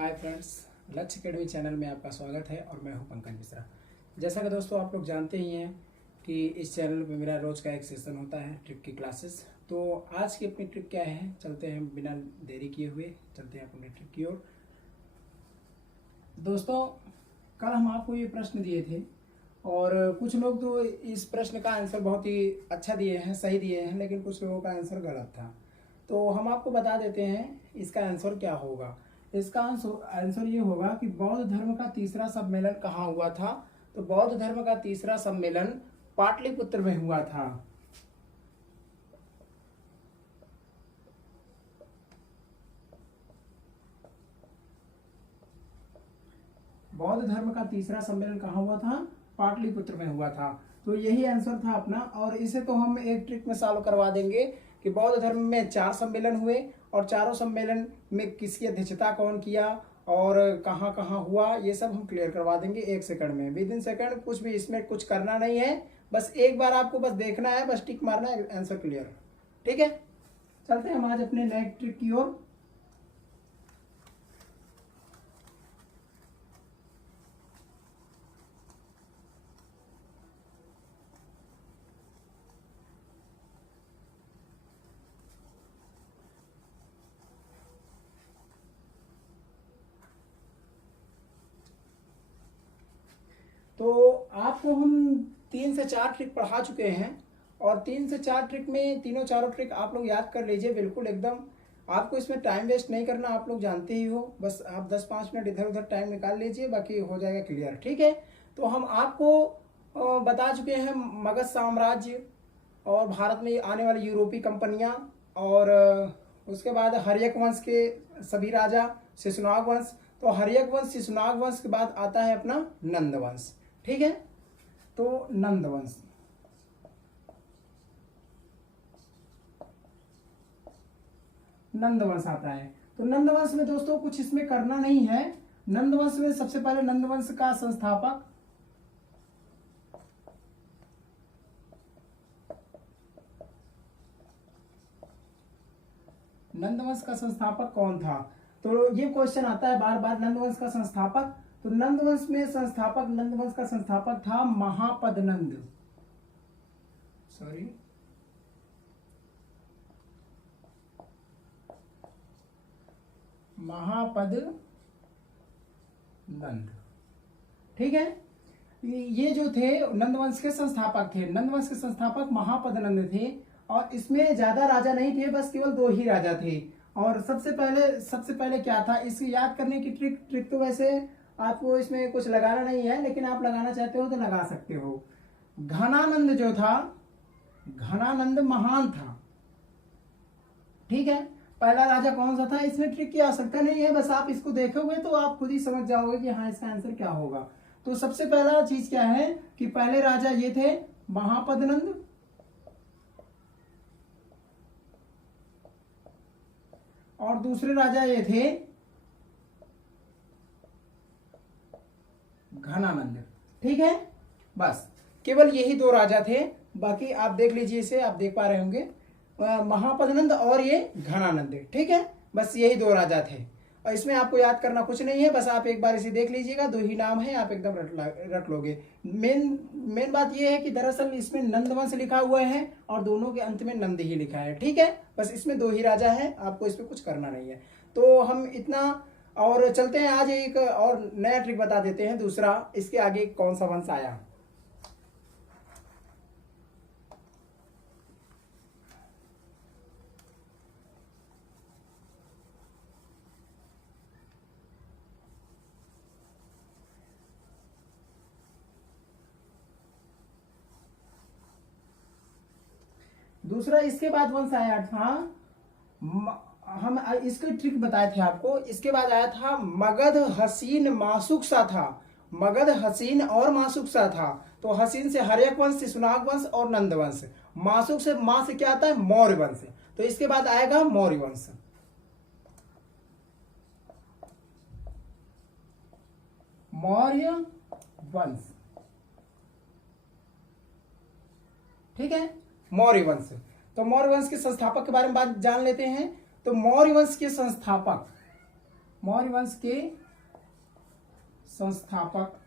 Hi friends, लक्ष्य academy channel में आपका स्वागत है और मैं हूं पंकज मिश्रा। जैसा कि दोस्तों आप लोग जानते ही हैं कि इस चैनल पे मेरा रोज़ का एक सेशन होता है ट्रिक की क्लासेस। तो आज की अपनी ट्रिक क्या है, चलते हैं बिना देरी किए हुए चलते हैं अपनी ट्रिक की ओर। दोस्तों, कल हम आपको ये प्रश्न दिए थे और कुछ लोग तो इस प्रश्न का आंसर बहुत ही अच्छा दिए हैं, सही दिए हैं, लेकिन कुछ लोगों का आंसर गलत था। तो हम आपको बता देते हैं इसका आंसर क्या होगा। इसका आंसर ये होगा कि बौद्ध धर्म का तीसरा सम्मेलन कहाँ हुआ था। तो बौद्ध धर्म का तीसरा सम्मेलन पाटलिपुत्र में हुआ था। बौद्ध धर्म का तीसरा सम्मेलन कहाँ हुआ था? पाटलिपुत्र में हुआ था। तो यही आंसर था अपना। और इसे तो हम एक ट्रिक में सॉल्व करवा देंगे कि बौद्ध धर्म में 4 सम्मेलन हुए और चारों सम्मेलन में किसकी अध्यक्षता कौन किया और कहाँ कहाँ हुआ, ये सब हम क्लियर करवा देंगे 1 सेकंड में, विद इन सेकंड। कुछ भी इसमें कुछ करना नहीं है, बस एक बार आपको बस देखना है, बस टिक मारना है, आंसर क्लियर। ठीक है, चलते हैं हम आज अपने नए ट्रिक की ओर। तो आपको हम 3 से 4 ट्रिक पढ़ा चुके हैं और 3 से 4 ट्रिक में तीनों चारों ट्रिक आप लोग याद कर लीजिए बिल्कुल एकदम। आपको इसमें टाइम वेस्ट नहीं करना, आप लोग जानते ही हो। बस आप 10-5 मिनट इधर उधर टाइम निकाल लीजिए, बाकी हो जाएगा क्लियर। ठीक है, तो हम आपको बता चुके हैं मगध साम्राज्य और भारत में आने वाली यूरोपीय कंपनियां और उसके बाद हर्यक वंश के सभी राजा, शिशुनाग वंश। तो हर्यक वंश शिशुनाग वंश के बाद आता है अपना नंद वंश। ठीक है, तो नंद वंश, नंद वंश आता है। तो नंद वंश में दोस्तों कुछ इसमें करना नहीं है। नंद वंश में सबसे पहले नंद वंश का संस्थापक नंदवंश का संस्थापक कौन था? तो ये क्वेश्चन आता है बार बार, नंदवंश का संस्थापक। तो नंदवंश में संस्थापक, नंदवंश का संस्थापक था महापद नंद। सॉरी, महापद नंद। ठीक है, ये जो थे नंदवंश के संस्थापक थे। नंदवंश के संस्थापक महापद नंद थे और इसमें ज्यादा राजा नहीं थे, बस केवल 2 ही राजा थे। और सबसे पहले क्या था, इसकी याद करने की ट्रिक तो वैसे आपको इसमें कुछ लगाना नहीं है, लेकिन आप लगाना चाहते हो तो लगा सकते हो। घनानंद जो था, घनानंद महान था। ठीक है, पहला राजा कौन सा था, इसमें ट्रिक की आवश्यकता नहीं है, बस आप इसको देखोगे तो आप खुद ही समझ जाओगे कि हाँ इसका आंसर क्या होगा। तो सबसे पहला चीज क्या है कि पहले राजा ये थे महापद नंद और दूसरे राजा ये थे घनानंद। ठीक है, बस केवल यही 2 राजा थे। बाकी आप देख लीजिए, इसे आप देख पा रहे होंगे, महापदनंद और ये घनानंद। ठीक है, बस यही 2 राजा थे और इसमें आपको याद करना कुछ नहीं है, बस आप एक बार इसे देख लीजिएगा, 2 ही नाम है, आप एकदम रट लोगे। मेन बात यह है कि दरअसल इसमें नंदवंश लिखा हुआ है और दोनों के अंत में नंद ही लिखा है। ठीक है, बस इसमें 2 ही राजा है, आपको इसमें कुछ करना नहीं है। तो हम इतना और चलते हैं, आज एक और नया ट्रिक बता देते हैं दूसरा। इसके आगे कौन सा वंश आया? दूसरा इसके बाद वंश आया था, हम इसकी ट्रिक बताए थे आपको। इसके बाद आया था मगध हसीन मासुकसा था। मगध हसीन और मासुकसा था। तो हसीन से हर्यक वंश, शिशुनाग वंश और नंद वंश। मासुक से मां से क्या आता है, मौर्य वंश। तो इसके बाद आएगा मौर्य वंश। मौर्य वंश। ठीक है, मौर्य वंश। तो मौर्य वंश के संस्थापक के बारे में बात जान लेते हैं। तो मौर्य वंश के संस्थापक मौर्य वंश के संस्थापक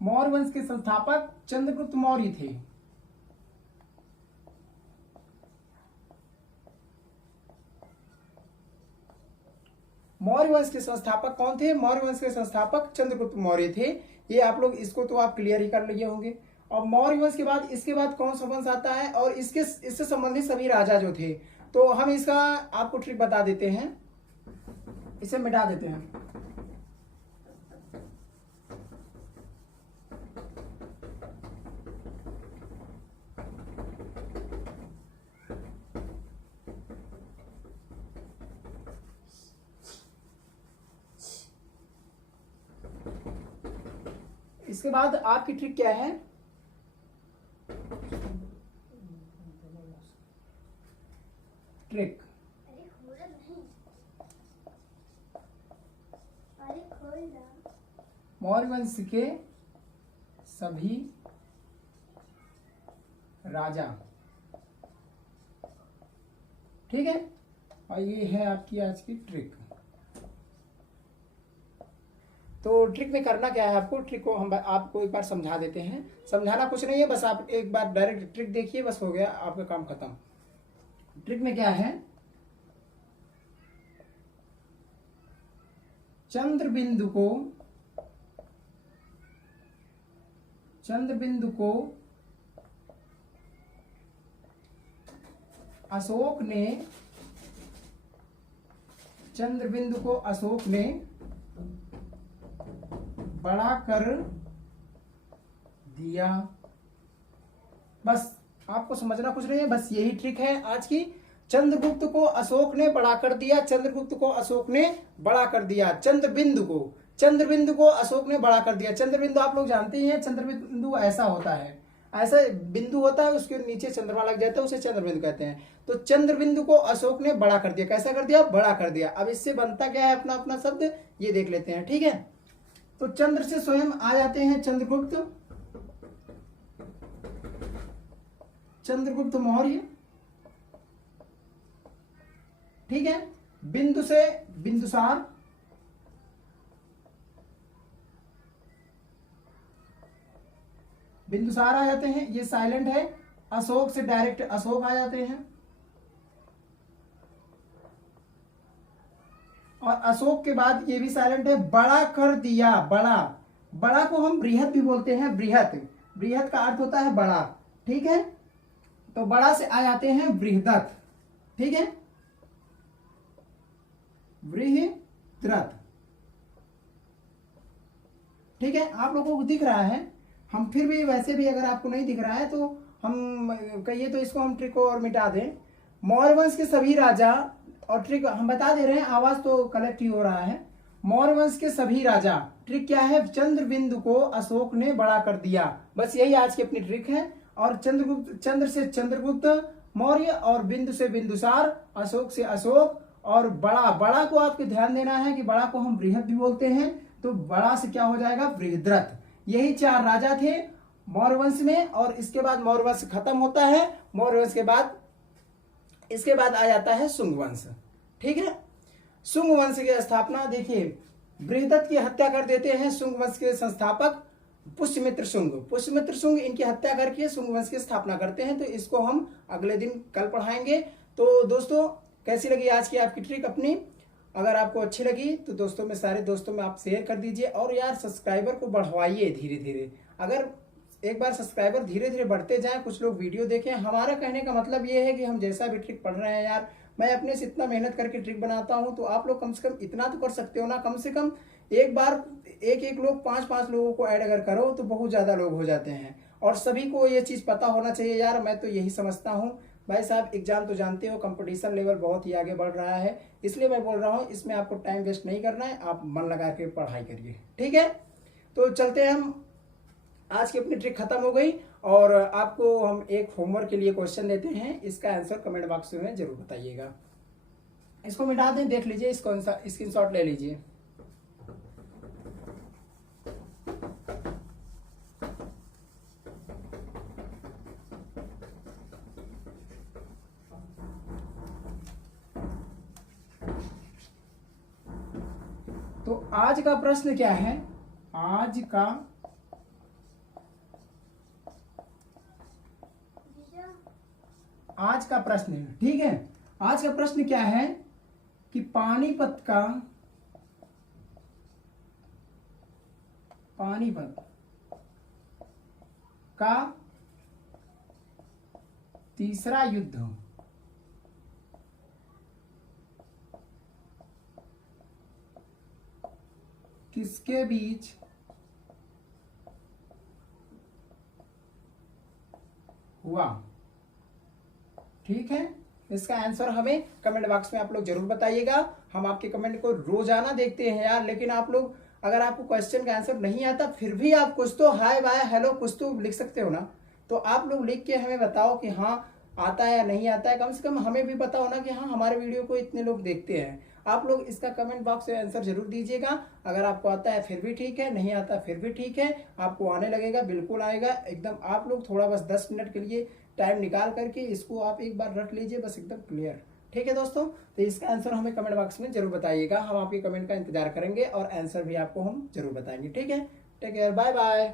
मौर्य वंश के संस्थापक चंद्रगुप्त मौर्य थे। मौर्य वंश के संस्थापक कौन थे? मौर्य वंश के संस्थापक चंद्रगुप्त मौर्य थे। ये आप लोग इसको तो आप क्लियर ही कर लिए होंगे। और मौर्य वंश के बाद इसके बाद कौन सा वंश आता है और इससे संबंधित सभी राजा जो थे, तो हम इसका आपको ट्रिक बता देते हैं, इसे मिटा देते हैं। इसके बाद आपकी ट्रिक क्या है? ट्रिक मौर्य वंश के सभी राजा, ठीक है। और ये है आपकी आज की ट्रिक। तो ट्रिक में करना क्या है आपको? ट्रिक को हम आपको एक बार समझा देते हैं। समझाना कुछ नहीं है, बस आप एक बार डायरेक्ट ट्रिक देखिए, बस हो गया, आपका काम खत्म। ट्रिक में क्या है? चंद्रबिंदु को अशोक ने बड़ा कर दिया। बस आपको समझना कुछ नहीं है, बस यही ट्रिक है आज की। चंद्रगुप्त को अशोक ने बड़ा कर दिया, चंद्रगुप्त को अशोक ने बड़ा कर दिया। चंद्रबिंदु को अशोक ने बड़ा कर दिया। चंद्रबिंदु आप लोग जानते ही हैं, चंद्रबिंदु ऐसा होता है, ऐसा बिंदु होता है, उसके नीचे चंद्रमा लग जाता है, उसे चंद्रबिंदु कहते हैं। तो चंद्रबिंदु को अशोक ने बड़ा कर दिया। कैसा कर दिया? बड़ा कर दिया। अब इससे बनता क्या है अपना अपना शब्द, ये देख लेते हैं, ठीक है। तो चंद्र से स्वयं आ जाते हैं चंद्रगुप्त मौर्य, ठीक है। बिंदु से बिंदुसार, आ जाते हैं, ये साइलेंट है। अशोक से डायरेक्ट अशोक आ जाते हैं, और अशोक के बाद ये भी साइलेंट है। बड़ा कर दिया, बड़ा को हम बृहत भी बोलते हैं। बृहत का अर्थ होता है बड़ा, ठीक है। तो बड़ा से आ जाते हैं बृहदत्त, ठीक है, बृहद्रथ, ठीक है। आप लोगों को दिख रहा है, हम फिर भी वैसे भी अगर आपको नहीं दिख रहा है तो हम कहिए तो इसको हम ट्रिक को और मिटा दें। मौर्य वंश के सभी राजा, और ट्रिक हम बता दे रहे हैं, आवाज तो कलेक्ट ही हो रहा है। मौर्य वंश के सभी राजा, ट्रिक क्या है? चंद्रबिंदु को अशोक ने बड़ा कर दिया। बस यही आज की अपनी ट्रिक है। और चंद्र से चंद्रगुप्त मौर्य, और बिंदु से बिंदुसार, अशोक से अशोक, और बड़ा को आपके ध्यान देना है कि बड़ा को हम बृहद भी बोलते हैं, तो बड़ा से क्या हो जाएगा? बृहद्रथ। यही 4 राजा थे मौर्य वंश में। और इसके बाद मौर्य वंश खत्म होता है। मौर्य वंश के बाद इसके बाद आ जाता है शुंग वंश, ठीक है। शुंग वंश की स्थापना देखिए, बृहदत्त की हत्या कर देते हैं शुंग वंश के संस्थापक पुष्यमित्र शुंग इनकी हत्या करके शुंग वंश की स्थापना करते हैं। तो इसको हम अगले दिन कल पढ़ाएंगे। तो दोस्तों, कैसी लगी आज की आपकी ट्रिक अपनी? अगर आपको अच्छी लगी तो दोस्तों में, सारे दोस्तों में आप शेयर कर दीजिए। और यार सब्सक्राइबर को बढ़वाइए धीरे धीरे। अगर एक बार सब्सक्राइबर धीरे धीरे बढ़ते जाएं, कुछ लोग वीडियो देखें। हमारा कहने का मतलब ये है कि हम जैसा भी ट्रिक पढ़ रहे हैं यार, मैं अपने से इतना मेहनत करके ट्रिक बनाता हूं, तो आप लोग कम से कम इतना तो कर सकते हो ना। कम से कम एक बार एक लोग 5 लोगों को ऐड अगर करो तो बहुत ज्यादा लोग हो जाते हैं। और सभी को ये चीज पता होना चाहिए यार, मैं तो यही समझता हूँ। भाई साहब, एग्जाम तो जानते हो, कंपटीशन लेवल बहुत ही आगे बढ़ रहा है, इसलिए मैं बोल रहा हूँ इसमें आपको टाइम वेस्ट नहीं करना है, आप मन लगा के पढ़ाई करिए, ठीक है। तो चलते हैं हम, आज की अपनी ट्रिक खत्म हो गई। और आपको हम एक होमवर्क के लिए क्वेश्चन देते हैं, इसका आंसर कमेंट बॉक्स में जरूर बताइएगा। इसको मिटा दें, देख लीजिए, इसको स्क्रीनशॉट ले लीजिए। आज का प्रश्न क्या है, आज का प्रश्न है, ठीक है। आज का प्रश्न क्या है कि पानीपत का तीसरा युद्ध किसके बीच हुआ, ठीक है। इसका आंसर हमें कमेंट बॉक्स में आप लोग जरूर बताइएगा। हम आपके कमेंट को रोजाना देखते हैं यार, लेकिन आप लोग अगर आपको क्वेश्चन का आंसर नहीं आता फिर भी आप कुछ तो हाय बाय हेलो कुछ तो लिख सकते हो ना। तो आप लोग लिख के हमें बताओ कि हाँ आता है या नहीं आता है, कम से कम हमें भी पता होना कि हाँ हमारे वीडियो को इतने लोग देखते हैं। आप लोग इसका कमेंट बॉक्स में आंसर जरूर दीजिएगा। अगर आपको आता है फिर भी ठीक है, नहीं आता फिर भी ठीक है, आपको आने लगेगा बिल्कुल आएगा एकदम। आप लोग थोड़ा बस 10 मिनट के लिए टाइम निकाल करके इसको आप एक बार रट लीजिए, बस एकदम क्लियर, ठीक है दोस्तों। तो इसका आंसर हमें कमेंट बॉक्स में जरूर बताइएगा, हम आपके कमेंट का इंतजार करेंगे और आंसर भी आपको हम जरूर बताएंगे, ठीक है। Take care, bye bye.